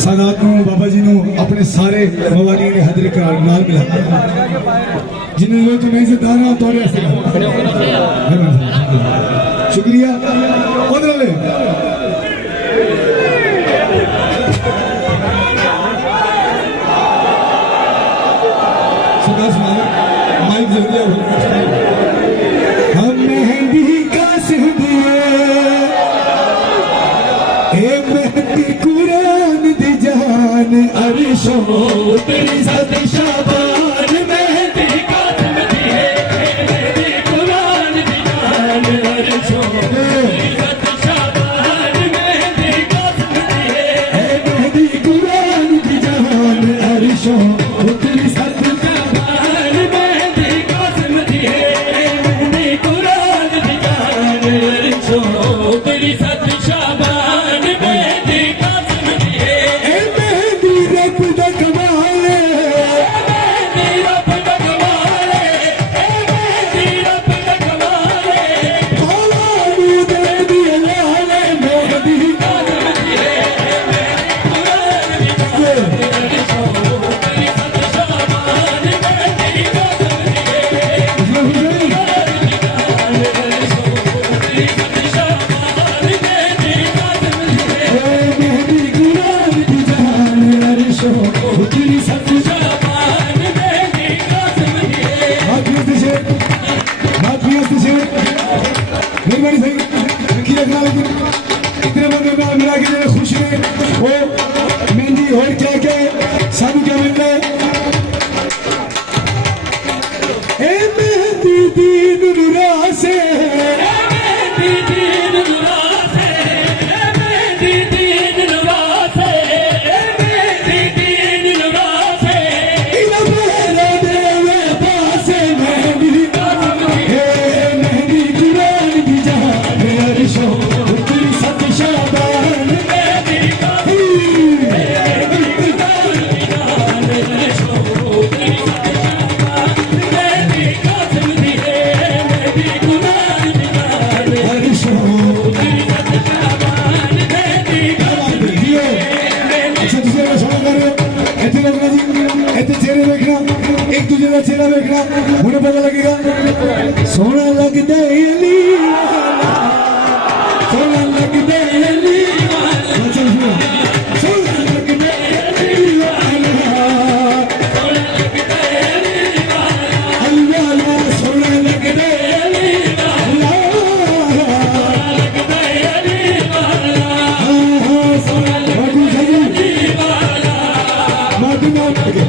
सादात बाबा जी अपने सारे मवाली ने हजर का नाल मिला जिन्होंने तो नहीं से दाना तोड़े शुक्रिया माइक हम मेहंदी का कुरान दी जान अरशो तेरी सदी शाबान मेहंदी कासिम दी है मेहंदी कुरान दी जान अरशो तेरी सदी शाबान मेहंदी कासिम दी है मेहंदी कुरान दी जान अरशो तेरी सदी शाबान मेहंदी कासिम दी है मेहंदी कुरान दी जान अरशो तेरी सदी शाबान वेखना एक दूसरे का चेहरा वेखना उन्हें पता लगेगा सोना लगता है अली वाला सोना लगता है अली वाला सोना लगता है अली वाला सोना लगता है अली वाला सोना लगता है अली वाला सोना लगता है अली वाला माटी मार के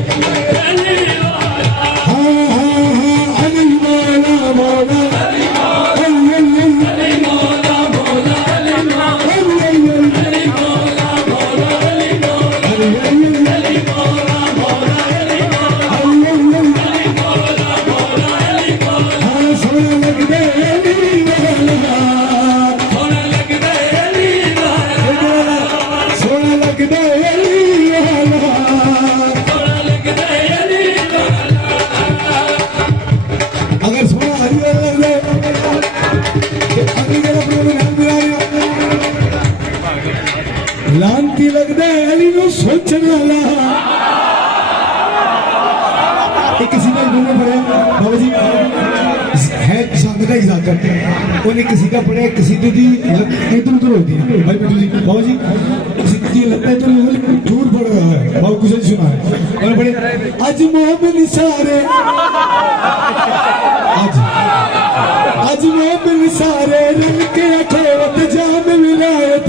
लांती लगता है अली नो सोचने वाला एक किसी ने गुरु पढ़ा बाबा जी है संग का हिसाब करते हैं उन्हें किसी का पढ़ा किसी की इधर उधर होती है भाई बिट्टू जी बाबा जी किसी की लगता है तो दूर पड़ रहा है बाबू कुछ सुना है और पढ़े आज मोहम्मद सारे आज मोहम्मद सारे रंग के अखोत जाम विलायत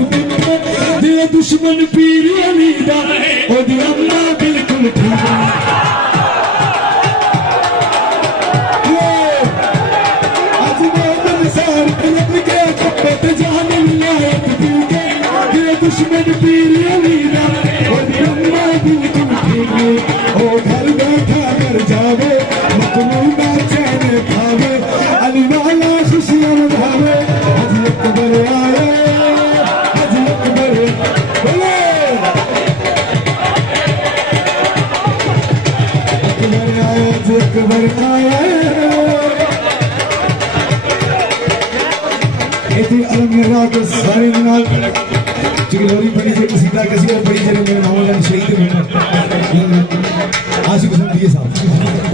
दिल दुश्मन पीर अली दा ओ दी अम्मा बिल्कुल ठीक आज मोहम्मद सारे रंग के अखोत जाम विलायत दिल दुश्मन पीर अली दा ओ दी अम्मा बिल्कुल ठीक ओ घर बैठा कर जावे मखमूना चैन खावे अली वाला खुशियां मनावे आज अकबर आए आज अकबर बोले अकबर आए आज अकबर आए इतनी अलग के सारे नाल चिगलोरी पड़ी जे कसीदा कसी और पड़ी जे मेरे मामला शहीद होना आशिक हुसैन पीए साहब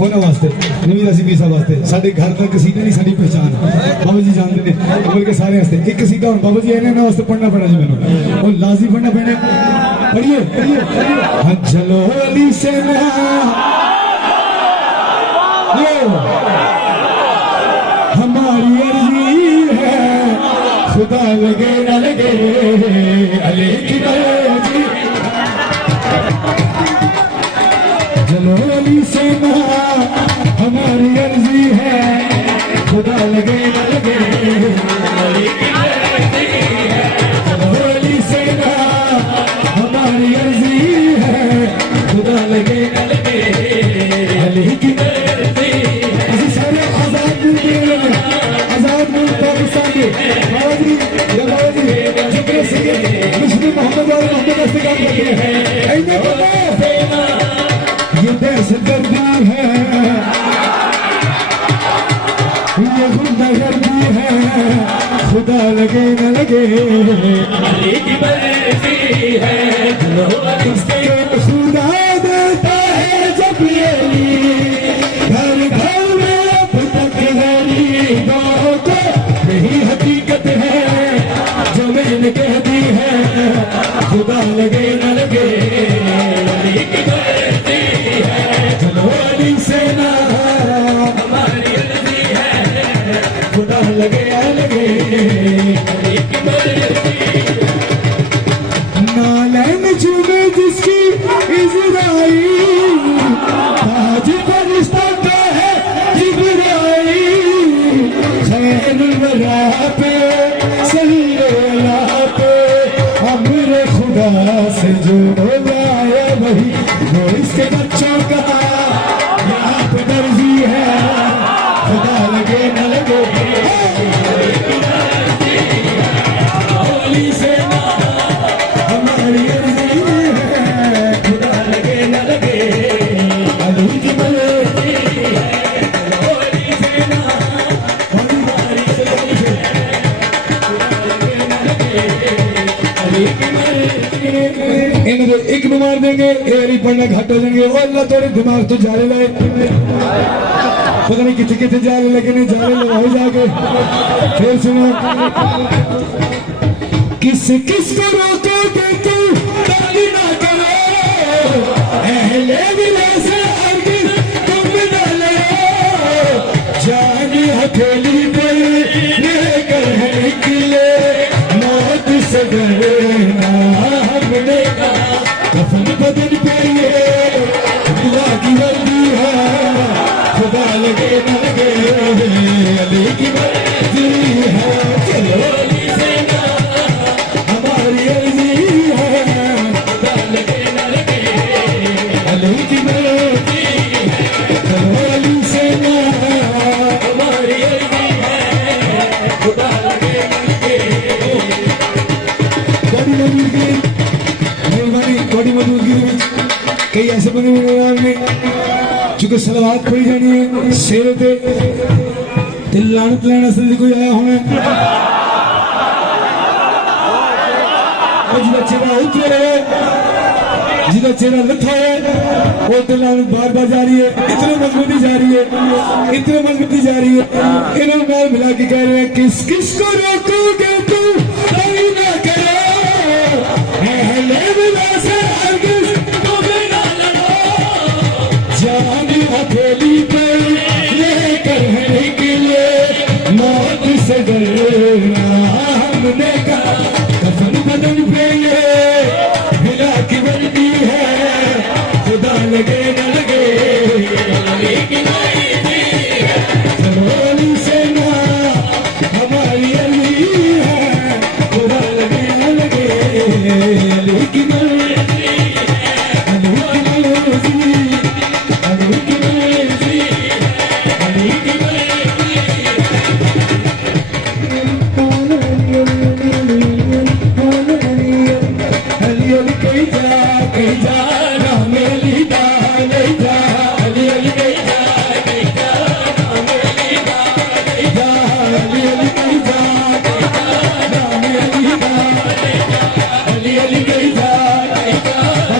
उन्होंने वास्ते नवीर असी पीए साहब वास्ते साडे घर का कसीदा नहीं साडी पहचान बाबा जी जानते ने बोल के सारे वास्ते एक कसीदा हुन बाबा जी इन्हें वास्ते पढ़ना पड़ा जी मैंने और लाजी पढ़ना पड़े पढ़िए हाँ चलो अली से ना हमारी अर्जी है खुदा लगे न लगे अली की मर्जी चलो अली से ना हमारी अर्जी है खुदा लगे न लगे अली की मर्जी है चलो अली से ना हमारी अर्जी है खुदा लगे न लगे अली की मर्जी ऐसे सारे आजाद पाकिस्तान के बाबा जी जिक्र से मुस्लिम मोहम्मद और मोहम्मद से काम करते हैं ये दहशतगर्दी है ये गुंडागर्दी है खुदा लगे न लगे अली की मर्जी है खुदा देता है जब ये घर घर में अब तक गरीबों को यही हकीकत है जो मैंने कह दी है खुदा लगे न लगे अली की मर्जी है चलो अली से ना हमारी अर्जी है खुदा लगे न लगे अली की मर्जी नालैन चुमे जिसकी घट हो जाएंगे। वो अल्लाह थोड़े दिमाग तो जाले लाए, पता नहीं कितने कितने जाले लगे नहीं, जाले लगाए जाके। फिर सुनो, किस किस को रोकोगे तुम तंग ना करो, अहले दिल से हरगिज़ तुम न लो, जानी हथेली पे लेकर निकले, मौत से डरना हमने कहा, कफन बदन पे ये खुदा की वर्दी है, खुदा लगे न लगे अली की वर्दी है, चलो अली से ना हमारी अर्जी है, खुदा लगे न लगे अली की वर्दी है, चलो अली से ना हमारी अर्जी है, खुदा लगे न लगे। बड़ी मौजूदगी कई ऐसे बने हुए ने चूंकि सलवात पड़ी जानी है शेर ते लानत लैने से कोई आया होना, जिदा चेहरा उतरे है, जिदा चेहरा लथा है, वो लानत बार बार जा रही है, इतनी मजबूती जा रही है, इतनी मजबूती जा रही है। इन्होंने नाल मिला के कह रहे हैं, किस किस को रोकोगे तुम तंग ना करो, अहले दिल से हरगिज़ तुम न लो, जानी हथेली पे लेकर निकले, मौत से डरना हमने कहा, कफन बदन पे ये भिला की वर्दी है, खुदा लगे न लगे अली की वर्दी है, चलो अली से ना हमारी अली है, खुदा लगे न लगे अली की वर्दी है, अली की वर्दी, अली की वर्दी, अली की वर्दी। अली अली कहीं जा ना मेली दा नहीं जा, अली अली कहीं जा ना मेली दा नहीं जा, अली अली कहीं जा ना मेली दा नहीं जा, अली अली कहीं जा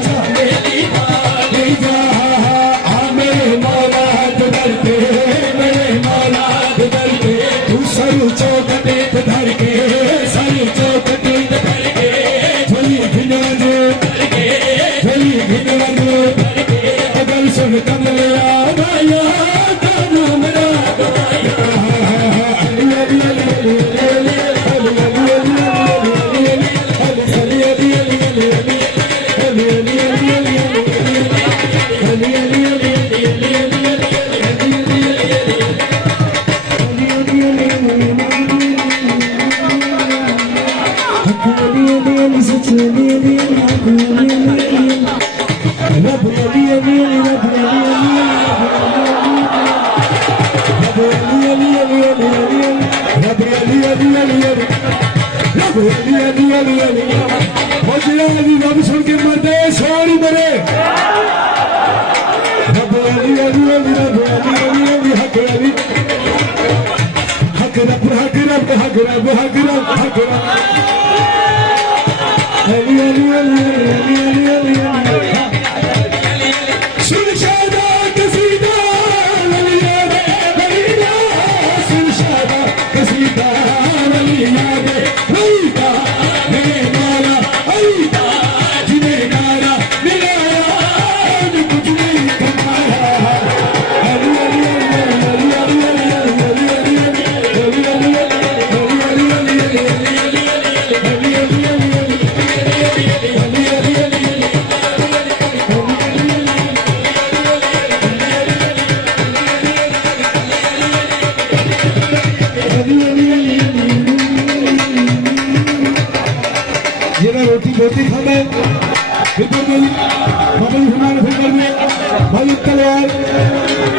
ना मेली दा नहीं जा। मेरे मौला दर पे, मेरे मौला दर पे, तू सर चौकटे धर के, सर चौकटे धर के, झोली भिनवा दो झोली भिनवा दो, अगर सुन कमले आया ताना मेरा अली अली अली अली अली अली अली अली अली अली अली रब सुन के मरते सोनी मरे, रब अली अली अली रब अली अली अली हक अली हक रब हक रब हक रब हक रब हक रब अली अली अली अली अली अली अली सुन शादा कसीदा अली याद अली याद, सुन शादा कसीदा अली याद अली का मेरे मौला अली का जिन्हें नारा मिलाया कुछ नहीं कमाया, अली अली अली अली अली अली अली अली अली अली रोटी रोटी खाना है फिर भाई तलवार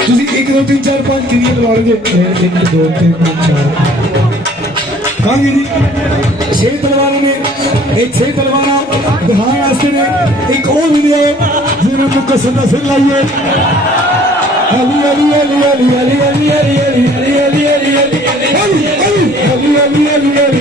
तुम 1 2 3 4 5 कितनी तलवार 1 2 3 5 4 कहाँ जी 6 तलवारों ने 6 तलवार दिखाने वास्ते ने एक और वीडियो जिन्हें मुझको सुनना सुन लाइए अली अली अली अली अली अली अली अली अली अली अली अली अली अली अली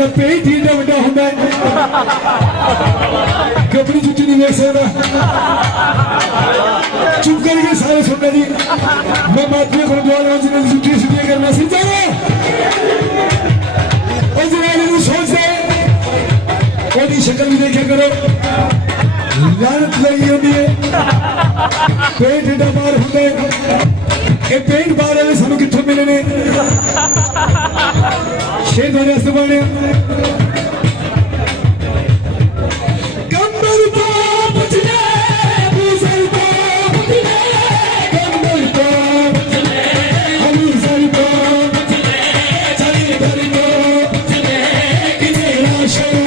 का पेट ही इतना बड़ा होता है कि अपनी जुटी नहीं देख सकता। चुप करके सारे सुनना जी। मैं मातृ को दुआ रहा हूँ जिन्हें जुटी सीधी करना सीख जाए और जिन्हें सोच दे और शक्ल भी देखा करो। लानत लगी होती है पेट एडा बार होंगे ये पेट बार वाले सानू कित्थों मिले ने शेर थोड़े वास्ते बोलने कंबल तो बचने भूसल तो बचने कंबल तो बचने भूसल तो बचने चली भरी तो बचने किसे राशों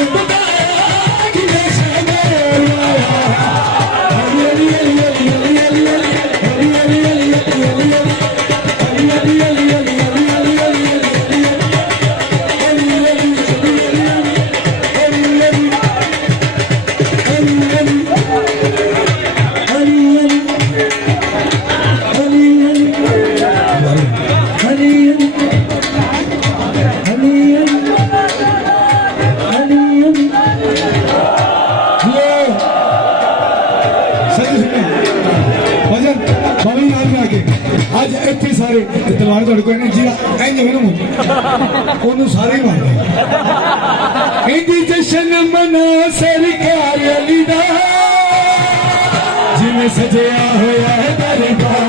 तलवार थोड़े कोई नहीं जी इंज होवे ना ओनू सारे ही मारदे इंदी जशन मना सरकार अली दा जिवें सजया होया है दरबार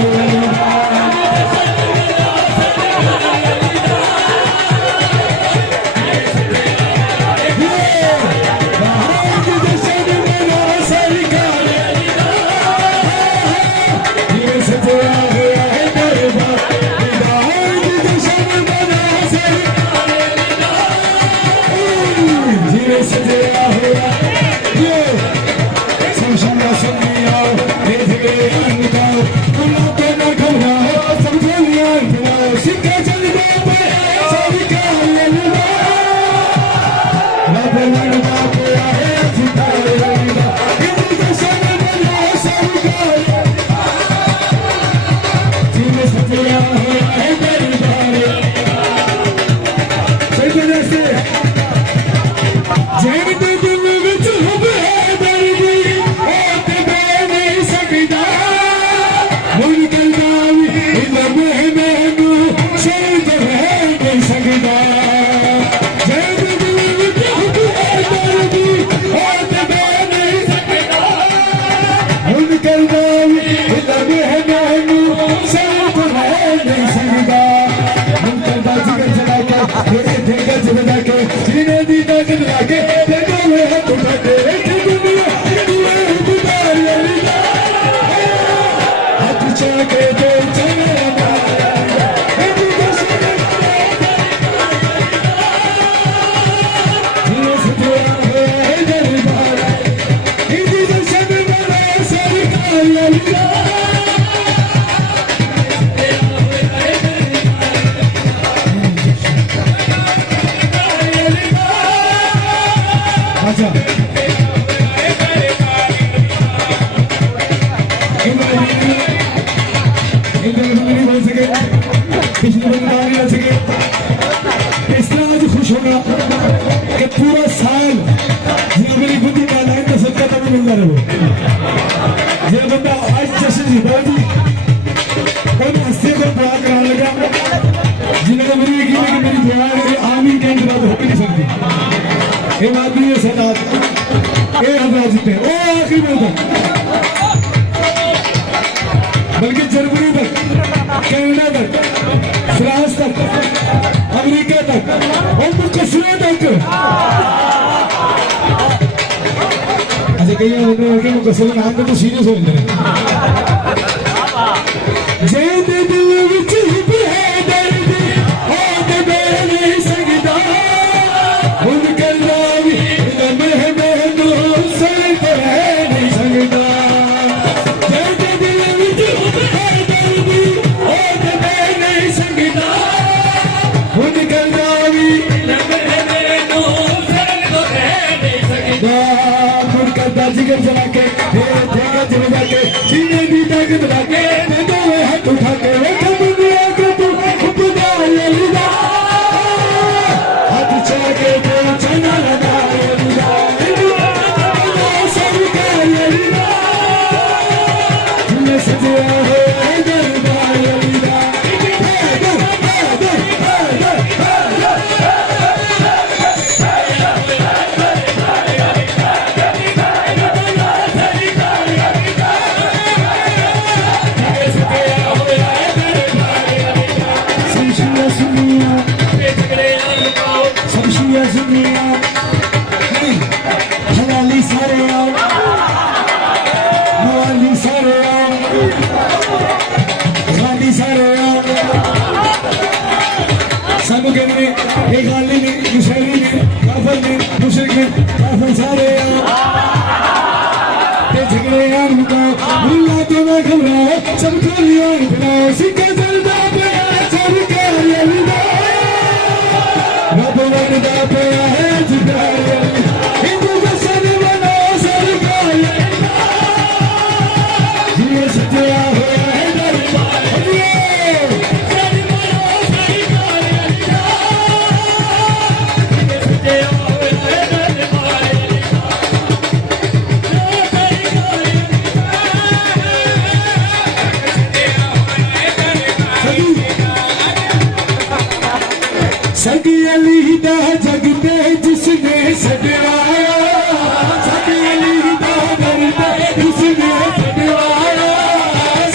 बल्कि जर्मनी तक, कनाडा तक, फ्रांस तक, अमेरिका तक और कश्मीर तक। अच्छा कई कसर नाम तो सीरियस हो जाते हैं। जिगर जला के गाली ने मुशरी ने काफर ने मुशरिक ने काफर सारे झगड़े उनका मुल्ला तो मैं घबराओ सब गोलियां बनाओ सिक्का चलता पे सरकार रब वरदा पे है जिब्राइल हिंदू बसन बनो सरकार ये सजा होया है दरबार सगी अली दा जगते जिसने सजवाया सगी अली दा जगते जिसने सजवाया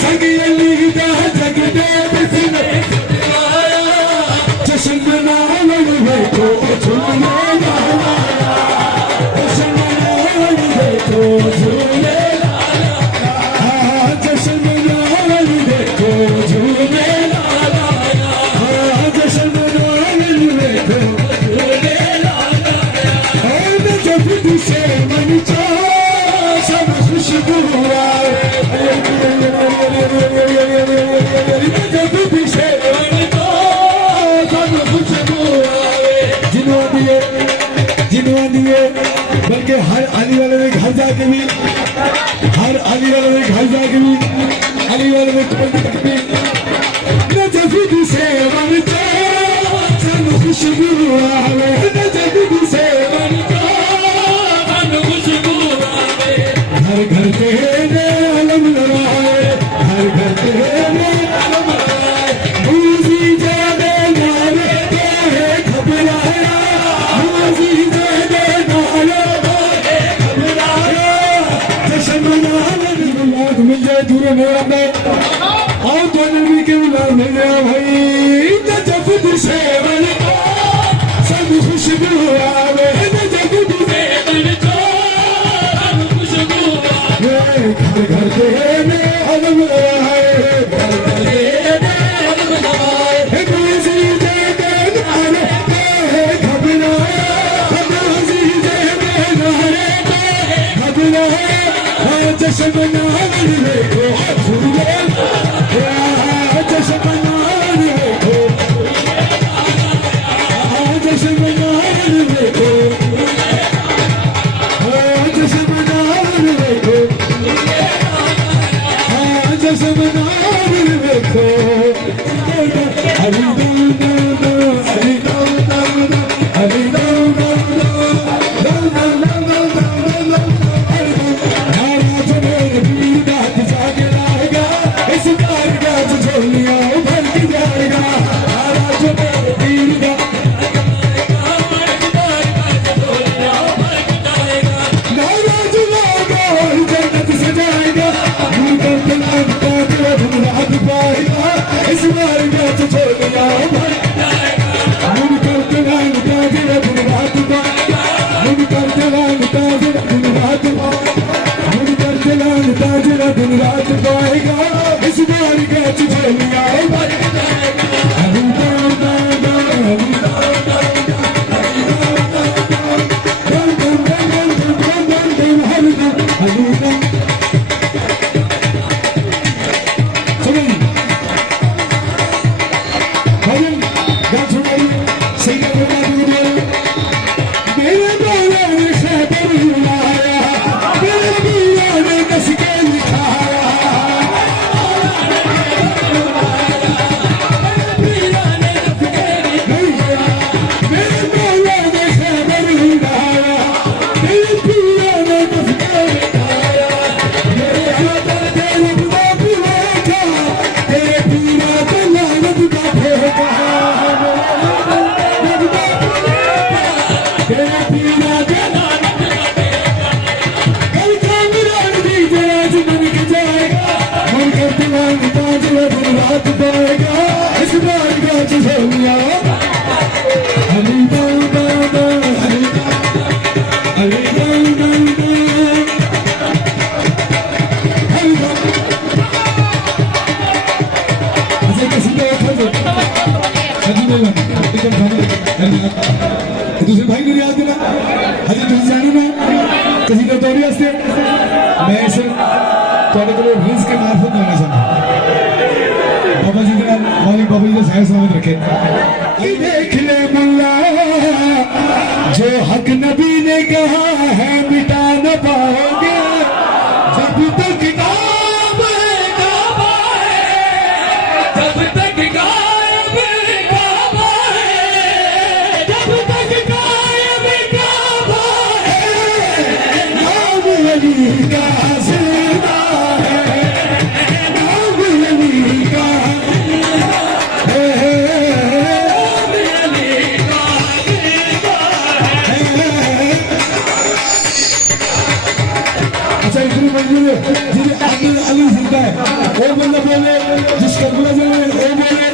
सगी अली दा जगते जिसने सजवाया जश्न मनाने बैठो झूले लाला जश्न मनाने बैठो झूले लाला जश्न मनाने बैठो झूले लाला जश्न से मन सब खुशबू से सब खुशबू जिन्हों दिए बल्कि हर आने वाले में घर जाके भी हर आने वाले में घर जाके भी आने वाले में जब से मन सब खुशबू जब से हर घर तेरे अलम लगाए हर घर तेरे अलम लगाए मूजी जाने नारे तेरे घबराया मूजी जाने नारे तेरे घबराया जश्न मनाने मिलाद मिल जाए दूर मेरा में आओ तो नबी के मिलाद मिल जाए भाई जब से मन सब खुशबू आवे जब से मन घर घर तेरे अलम लगाए घर घर तेरे अलम लगाए मूजी जाने नारे तेरे घबराया मूजी जाने नारे तेरे घबराया जश्न मनाने देखो झूले जश्न मनाने देखो जश्न मनाने देखो जश्न मनाने देखो जश्न मनाने देखो हरि दम दम हरि दम दम हरि दम दम दम दम दम दम नाराज मेरे वीर दाद जागे लाएगा इस बार का झोलिया भर के जाएगा नाराज मेरे वीर दाद नाराज लागा जन्नत सजाएगा पाएगा इस बार का झोलिया भर के जाएगा मुन करते रंग ताजरा दिन रात पाएगा मुन करते रंग ताजरा दिन रात मुन करते रंग ताजरा दिन रात पाएगा इस बार का झोलिया भर के जाएगा हरि दम दम दम हरि दम हरि दम Thank you. दूसरे भाई को याद देना हजे तुम जानी ना किसी का तौर वास्ते मैं सिर्फ थोड़े को रिल्स के मार्फत लेना चाहता बाबा जी का मौलिक बाबा जी का साया सलामत रखे देख ले मुल्ला जो हक नबी ने कहा है मिटा न पाओगे जब तक गायब है काबा है जब तक गायब काबा है जब तक गायब काबा है नाम अली का जिंदा है नाम अली का अच्छा इतनी मंजूर है जिसे अली अली जिंदा है वो बंदा बोले जिस करबला जाने वो बोले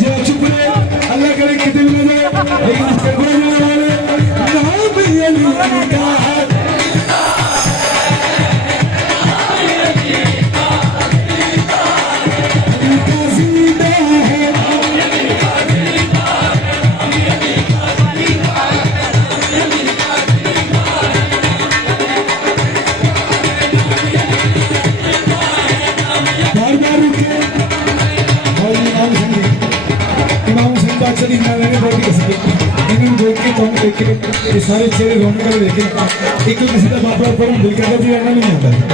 जो चुप रहे अल्लाह करे कितने भी ना जाए लेकिन जिस करबला जाने वाले नाम अली का ये सारे चेहरे रोने का देखे एक तो किसी का बापड़ा पर दिल करता भी रहना नहीं आता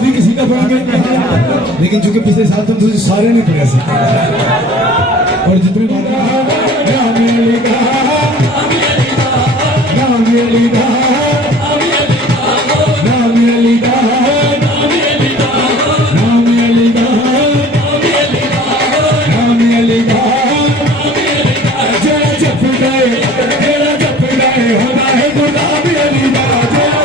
भी किसी का पढ़ा लेकिन चूंकि पिछले साल तुम तुझे सारे नहीं पढ़ा सकते और जितने जप गए होना है गुलाबी अली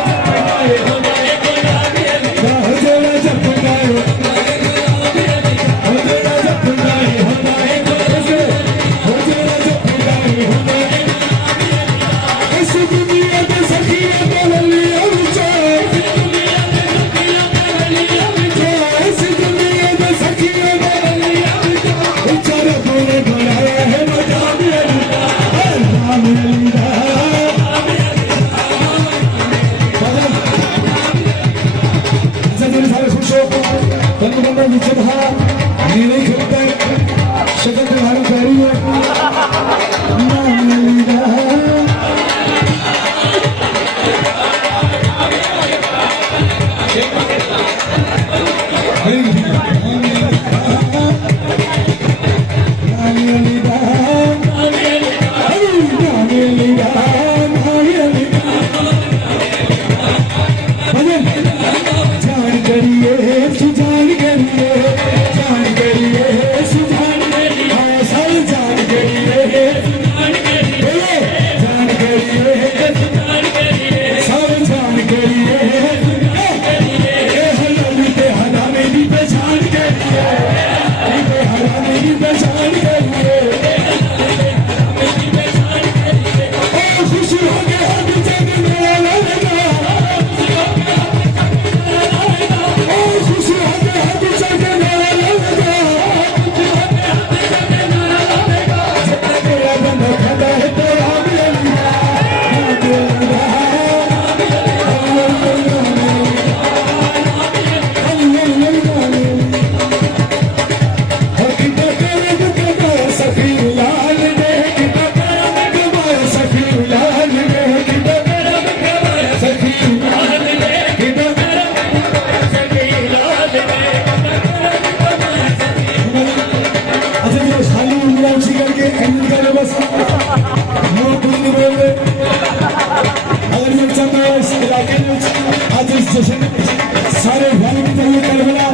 सारे वाले की तरह करबला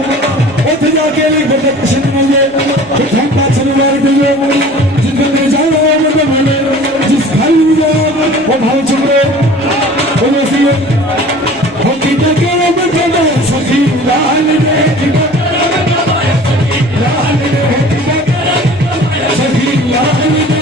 उठ जाके बड़े किशन मिले ठंड का चलवा दियो जिंदगी में जाओ वो मैंने जिस घर में जाओ वो भाव चुके वो वैसे हम की के में चलो सखी लाल ने लाल ने सखी लाल ने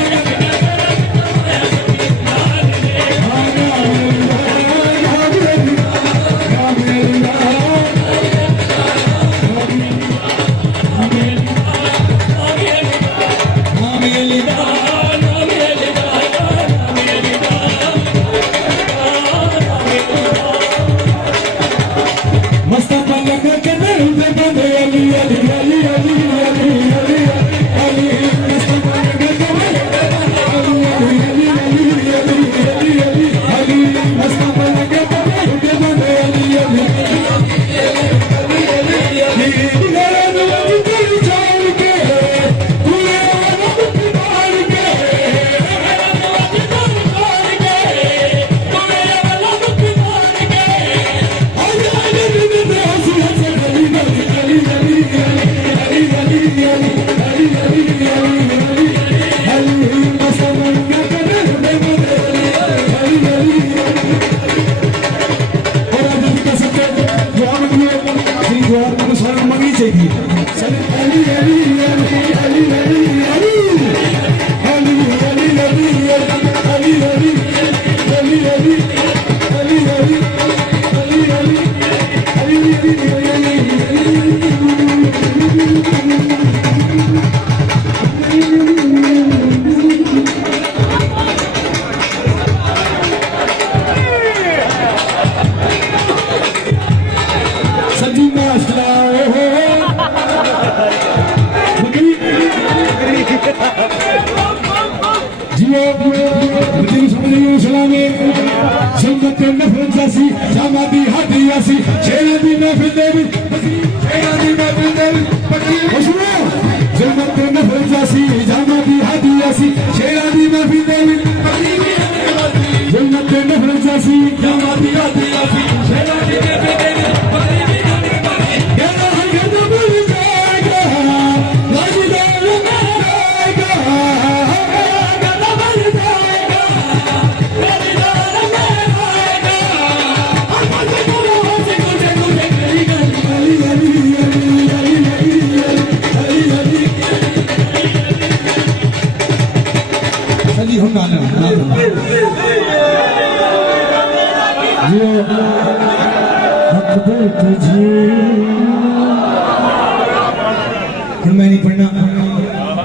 मैं नहीं पढ़ना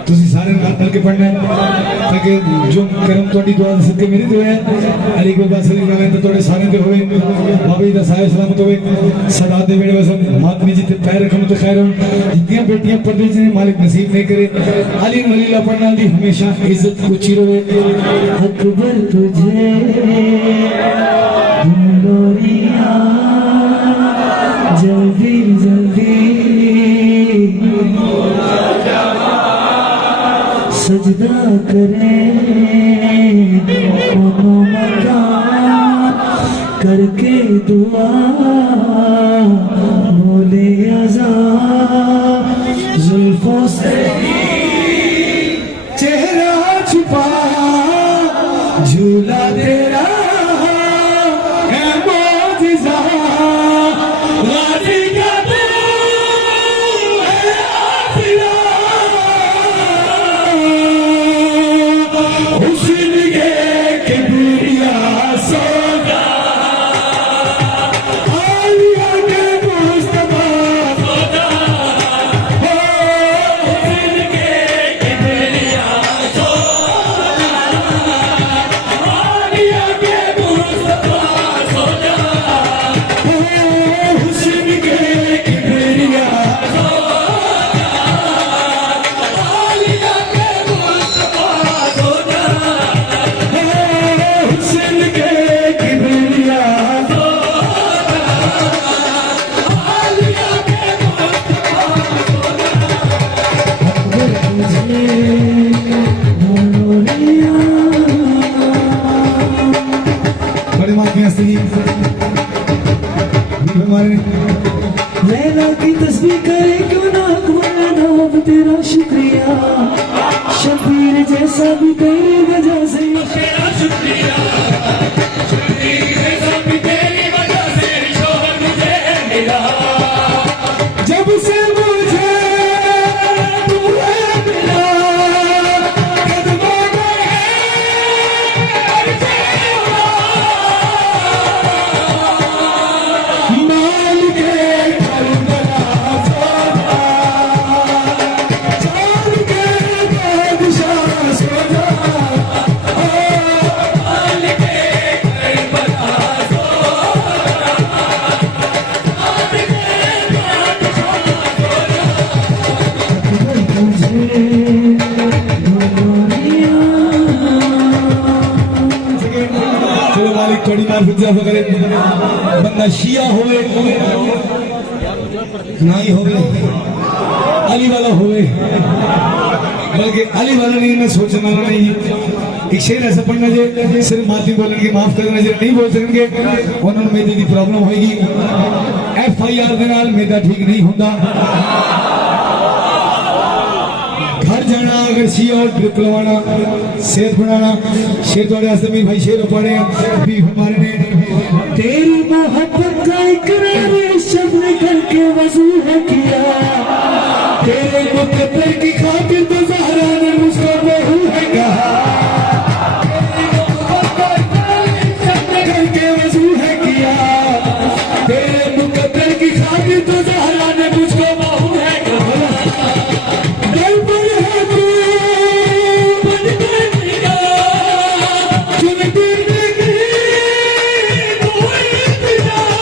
तुसी सारे मिल के पढ़ना ताकि जो करम तोड़ी दुआ सदके मेरी दुआ है अली को बस अली नाम तो तोड़े सारे ते होवे बाबी दा साहिब सलामत होवे सदा दे वेड़े वसन मातमी जी ते पैर रखम तो खैर जितनी बेटियां पढ़दे ने मालिक नसीब नहीं करे अली मलीला पढ़ना दी हमेशा इज्जत ऊंची रहे अकबर तुझे दुलोरिया जल्दी जल्दी सजदा करे करके दुआ बोले आजा जुल्फों से चेहरा छुपा झूला तेरा है मौजिज़ा गाजी का तू है आसिया हुस्न के किबरिया सोजा आलिया के मुस्तफा सोजा हो हुस्न के किबरिया सोजा आलिया के मुस्तफा सोजा हो हुस्न के किबरिया आलिया के मुस्तफा सोजा हुस्न के किबरिया आलिया के बड़े माँ की हस्ती हमारे लैला की तस्वीर करे क्यों ना खुमाना अब तेरा शुक्रिया शबीर जैसा भी तेरी वजह से तेरा शुक्रिया शबीर जैसा भी तेरी वजह से शोहर मुझे मिला जब से मुझे तुम्हें मिला कदमों में मान के करबला सोजा चांद के बादशाह सोजा मान के करबला सोजा चांद के बादशाह चलो मालिक थोड़ी मार फिजा करे बंदा शिया होवे नहीं होवे अली वाला होवे बल्कि अली वाला नहीं ना सोचने वाला नहीं एक शेर ऐसा पढ़ना जे सिर्फ माती बोलन के माफ करना जे नहीं बोल सकेंगे उन्होंने मेदे की प्रॉब्लम होगी FIR दे नाल मेदा ठीक नहीं होता घर जाना अगर सी और ड्रिप लगवाना सेहत बनाना शेर थोड़े वास्ते मेरे भाई शेर पढ़े भी हमारे ने तेरी मोहब्बत का इकरार शब्द करके वजू है किया तेरे मुकद्दर की खातिर तो ज़हरा ने मुझको बहू है कहा तेरी मोहब्बत का इकरार शब्द करके वजू है किया तेरे मुकद्दर की खातिर तो ज़हरा ने मुझको बहू है कहा दिल पर है तू बन के निगाह चुनती निकली कोई इंतजार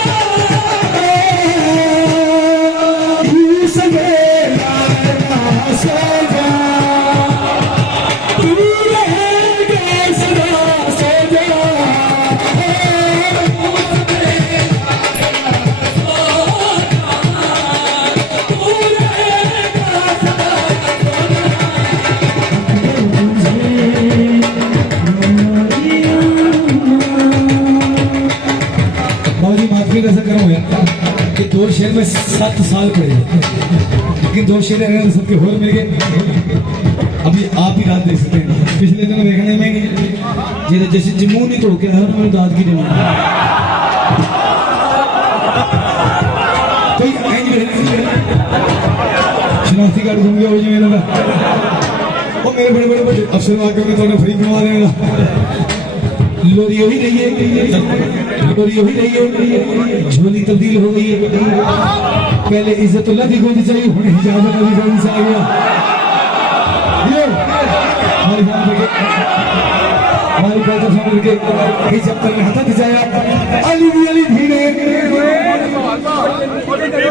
ये सवेरा ना सोजा तू रहेगा सदा सोजा बाबूजी माफी कैसा करूँ यार कि 2 शेर में 7 साल पड़े लेकिन 2 शेर अगर सबके होर मिल गए अभी आप ही रात देख सकते हैं पिछले दिनों देखने में ये जैसे जम्मू नहीं तो क्या हर मैंने दाद की जम्मू कोई शनाख्ती कार्ड घूम गया हो जी मेरा वो मेरे बड़े बड़े अफसर आकर मैं थोड़ा फ्री करवा देगा लोरी वही नहीं है लोरी वही नहीं है झोली तब्दील हो गई है पहले इज्जतुल्लाह की गोदी चाहिए हुन हिजाब की गोदी से आ गया ये हमारी बात समझ के हिजाब पर हाथ दिखाया अली धीरे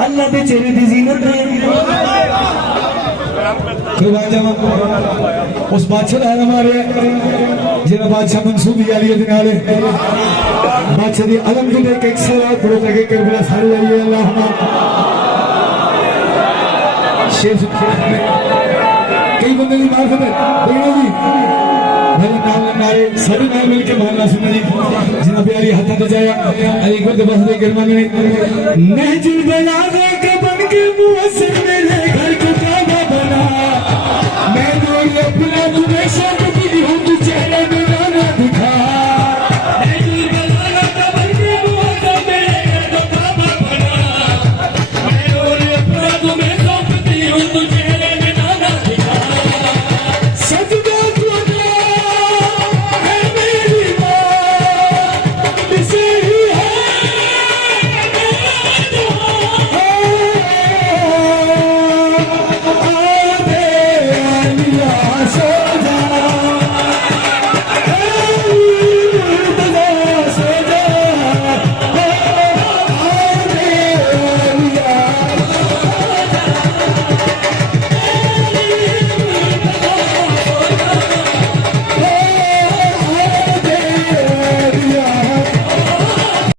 अल्लाह दे चेहरे दी जीनत है उस बादशाह है हमारे जिन्हें बादशाह मंसूब आलिया दिनाले बादशाह दी अलम को लेके एक सलात पढ़ो लगे के बोला सारे जाइए अल्लाह शेर कई बंदे की मार्फत है जी नारे सभी नाल मिलके मारना सुना जी जिना प्यारी हाथा ते जाया अली गुरद बस दे गिरमा में महजिल बना दे के बन के मुअस्सिर मेरे घर को काबा बना मैं तो ये अपना तुम्हें